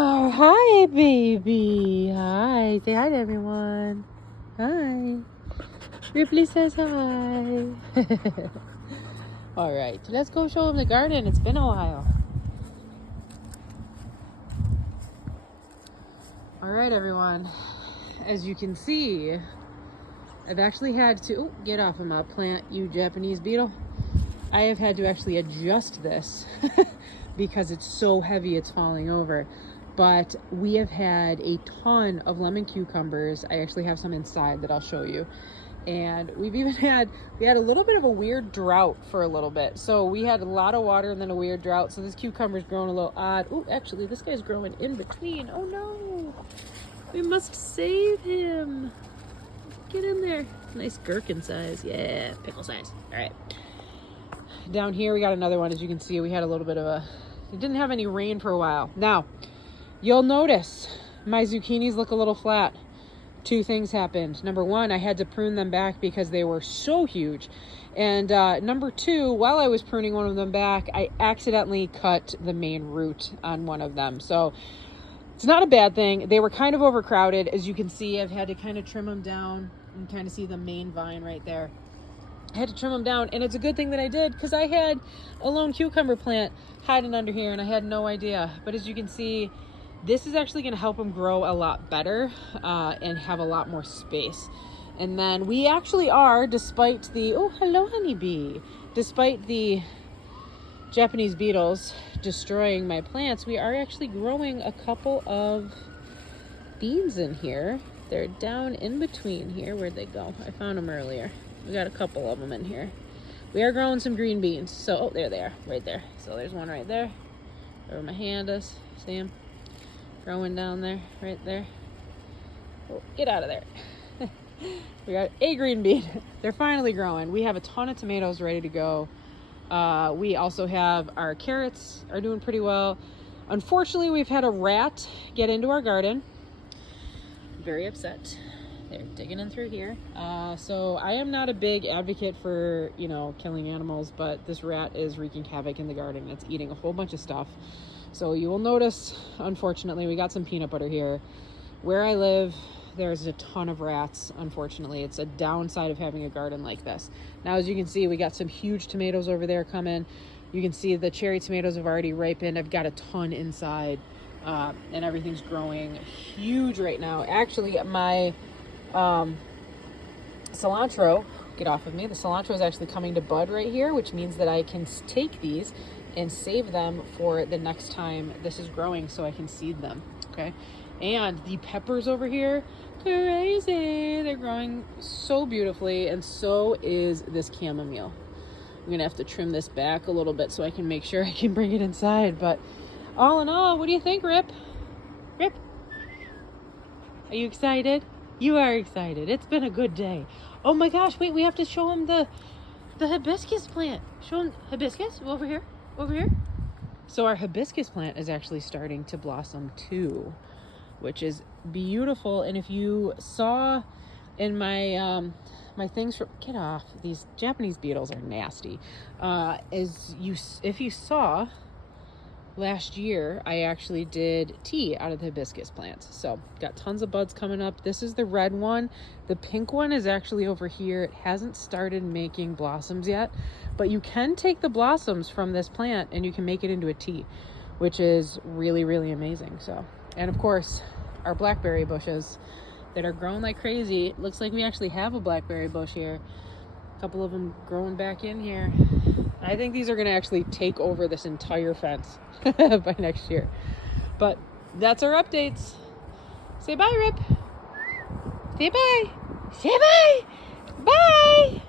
are. Hi, baby. Hi. Say hi to everyone. Hi. Ripley says hi. All right. Let's go show him the garden. It's been a while. All right, everyone. As you can see, I've actually had to... get off of my plant, you Japanese beetle. I have had to actually adjust this because it's so heavy it's falling over. But we have had a ton of lemon cucumbers. I actually have some inside that I'll show you. And we had a little bit of a weird drought for a little bit. So we had a lot of water and then a weird drought. So this cucumber's growing a little odd. Oh, actually, this guy's growing in between. Oh no, we must save him. Get in there. Nice gherkin size. Yeah, pickle size. All right. Down here, we got another one. As you can see, we had a little bit of it didn't have any rain for a while. Now, you'll notice my zucchinis look a little flat. Two things happened. Number one, I had to prune them back because they were so huge. And number two, while I was pruning one of them back, I accidentally cut the main root on one of them. So it's not a bad thing. They were kind of overcrowded. As you can see, I've had to kind of trim them down and kind of see the main vine right there. I had to trim them down, and it's a good thing that I did because I had a lone cucumber plant hiding under here and I had no idea. But as you can see, this is actually going to help them grow a lot better and have a lot more space. And then we actually are, despite the, oh, hello, honeybee. Despite the Japanese beetles destroying my plants, we are actually growing a couple of beans in here. They're down in between here. Where'd they go? I found them earlier. We got a couple of them in here. We are growing some green beans. So, oh, there they are, right there. So there's one right there, where my hand is. See them? Growing down there, right there. Oh, get out of there. We got a green bean. They're finally growing. We have a ton of tomatoes ready to go. We also have our carrots are doing pretty well. Unfortunately, we've had a rat get into our garden. Very upset. They're digging in through here. So I am not a big advocate for, killing animals, but this rat is wreaking havoc in the garden. It's eating a whole bunch of stuff. So you will notice, unfortunately, we got some peanut butter here. Where I live, there's a ton of rats, unfortunately. It's a downside of having a garden like this. Now, as you can see, we got some huge tomatoes over there coming. You can see the cherry tomatoes have already ripened. I've got a ton inside, and everything's growing huge right now. Actually, my cilantro, get off of me. The cilantro is actually coming to bud right here, which means that I can take these and save them for the next time this is growing so I can seed them, okay? And the peppers over here, crazy. They're growing so beautifully, and so is this chamomile. I'm gonna have to trim this back a little bit so I can make sure I can bring it inside, but all in all, what do you think, Rip? Rip? Are you excited? You are excited. It's been a good day. Oh my gosh, wait, we have to show him the hibiscus plant. Show him hibiscus over here. Over here. So our hibiscus plant is actually starting to blossom too, which is beautiful. And if you saw in my my things from, get off, these Japanese beetles are nasty. If you saw last year, I actually did tea out of the hibiscus plants. So got tons of buds coming up. This is the red one. The pink one is actually over here. It hasn't started making blossoms yet, but you can take the blossoms from this plant and you can make it into a tea, which is really, really amazing. So, and of course, our blackberry bushes that are growing like crazy. It looks like we actually have a blackberry bush here. A couple of them growing back in here. I think these are going to actually take over this entire fence by next year. But that's our updates. Say bye, Rip. Say bye. Say bye. Bye.